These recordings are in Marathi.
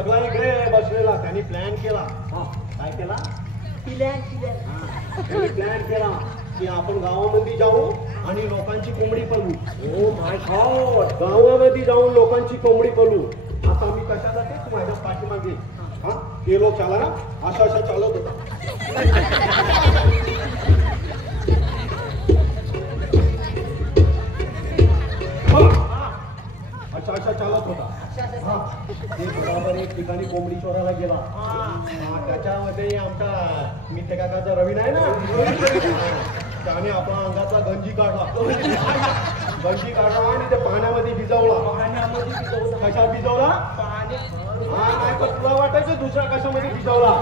सगळा इकडे बसलेला. त्यांनी प्लॅन केला. काय केला? त्यांनी प्लॅन केला की आपण गावामध्ये जाऊ आणि लोकांची कोंबडी पळू. ओ माय गॉड, गावामध्ये जाऊन लोकांची कोंबडी पळू. आता मी कशाला तेच माझ्या पाठीमागे गेलो. चाला ना, अशा अशा चालत होता. अच्छा अच्छा चालत होता. ते बरोबर एक ठिकाणी कोंबडी चोरायला गेला. त्याच्यामध्ये आमचा मित्र काकाचा रवी नाही ना, त्याने आपला अंगातला गंजी काढला. गंजी काढला आणि ते पाण्यामध्ये भिजवला. कशा भिजवला? नाही पण तुला वाटायचं दुसऱ्या कशामध्ये भिजवला.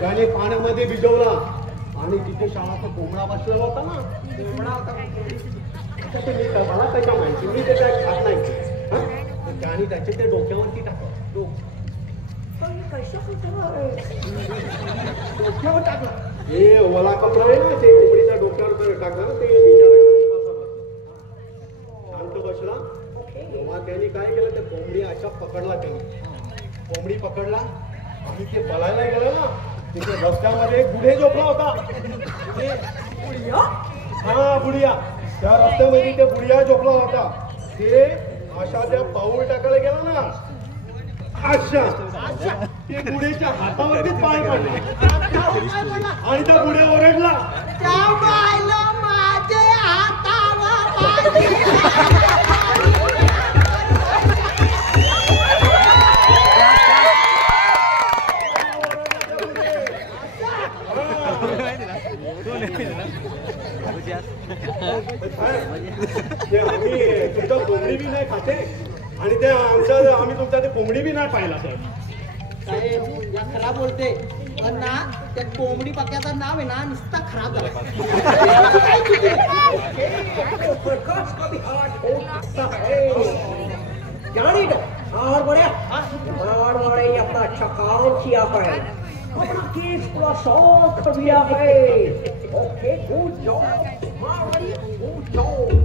त्याने पाण्यामध्ये भिजवला आणि तिथे शाळाचा कोंबडा बसलेला होता ना. कोंबडा मला त्याच्या माहिती, मी ते काय खात नाही. त्याने त्याचे ते डोक्यावरती टाकलं. डोक्यावर टाकलं. हे मला कपडा आहे ना, ते कोंबडीच्या डोक्यावर टाकलं. ते शांत बसला. तेव्हा त्यांनी काय केलं, ते कोंबडी अशा पकडला. त्यांनी कोंबडी पकडला आणि ते पळायला गेलं ना. तिथे रस्त्यामध्ये एक बुढे झोपला होता. हा बुढिया. त्या रस्त्यामध्ये ते बुढिया झोपला होता. ते अशा त्या पाऊल टाकायला गेला ना, अशा ते बुढेच्या हातावरती पाय पडले आणि त्या बुढे ओरडला, माझे हातावर. आम्ही तुमचा कोंबडी बी नाही खाते आणि ते आम्ही तुमचा ते कोंबडी बी नाही पाहिला. साहेब या खराब बोलते पण ना, त्या कोंबडी पक्याचं नाव आहे ना नुसता खराब झाला. अपना अच्छा काम किया है, अपना केस पूरा सॉल्व कर दिया है. Okay, good job, good job.